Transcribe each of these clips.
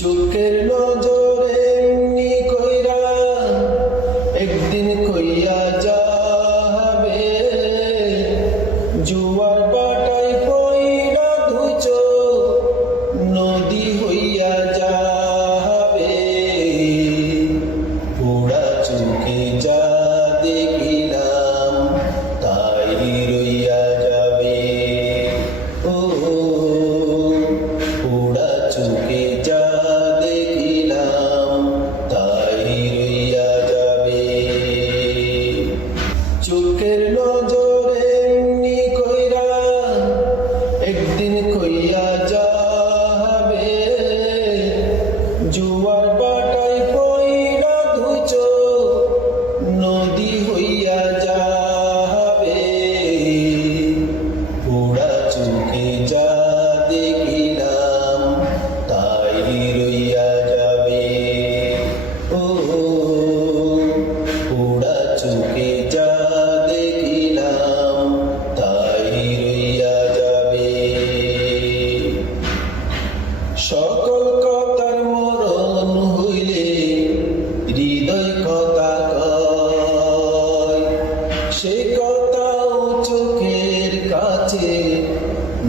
চোখের নজরে এমনি কইরা একদিন কইয়া যাবে, জুয়ার বাটায় পইরা দুই চোখ নদী হইয়া যাবে। পোড়া চোখে যা দেখিলাম তাই রইয়া যাবে। ও পোড়া চোখে যা দেখিলাম তাই রইয়া যাবে। চোখের নজরে এমনি কইরা একদিন কইয়া যাবে, জুয়ার বাটায় পইরা দুই চোখ নদী হইয়া যাবে। পোড়া চোখে যা দেখিলাম তাই রইয়া যাবে। ও পোড়া চোখে যা দেখিলাম তাই রইয়া যাবে। সকল কথার মরণ হইলে হৃদয় কথা কয়, সে কথাও চোখের কাছে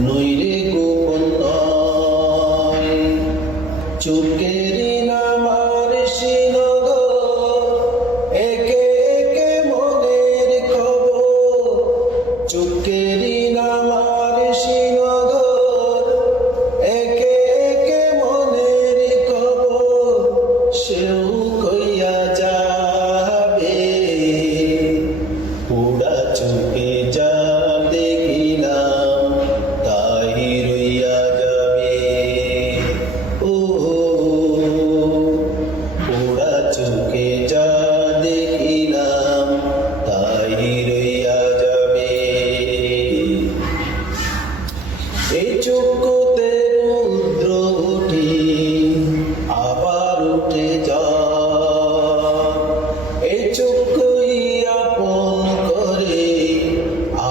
নইলে গোপন নয়। চোখেরই নামার শ্রীনগর, একে একে মনের খবর। চোখেরই নামার শ্রীনগর, একে একে মনের খবর। সেও কইয়া যাবে। পোড়া চোখে যা দেখিলাম তাই রইয়া যাবে। ও পোড়া চোখে যা দেখিলাম তাই রইয়া যাবে। এই চোখতে রুদ্র উঠি আবার উঠে যায়, এই চোখই আপন করে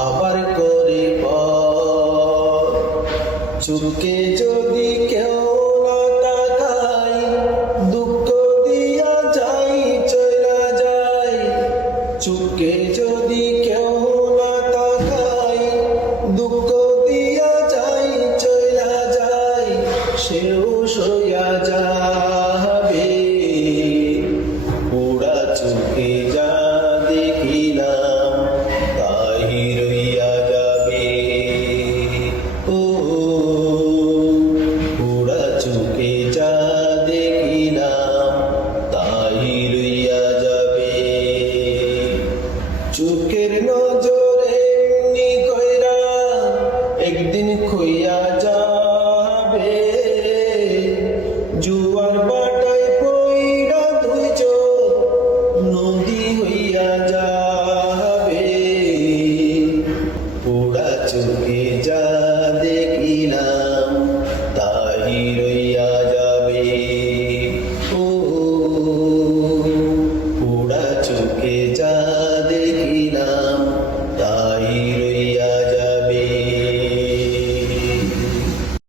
আবার করে পর। চোখে যদি কেউ না তাকায়, দুঃখ দিয়া যাই চলা যায়। চোখে যদি কেউ না তাকায়, দুঃখ দিয়া যাই চলা যায়। সেও সইয়া যায়।